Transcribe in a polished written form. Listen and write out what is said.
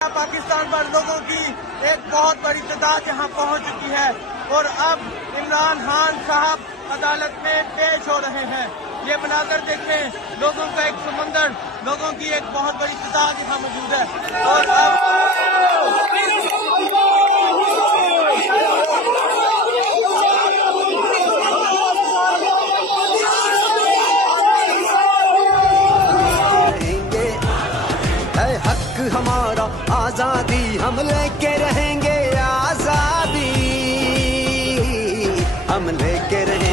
पाकिस्तान पर लोगों की एक बहुत बड़ी तादाद यहाँ पहुँच चुकी है और अब इमरान खान साहब अदालत में पेश हो रहे हैं। ये बनाकर देखें, लोगों का एक समुंदर, लोगों की एक बहुत बड़ी तादाद यहाँ मौजूद है और अब हमारा आजादी हम लेके रहेंगे, आजादी हम लेके रहेंगे।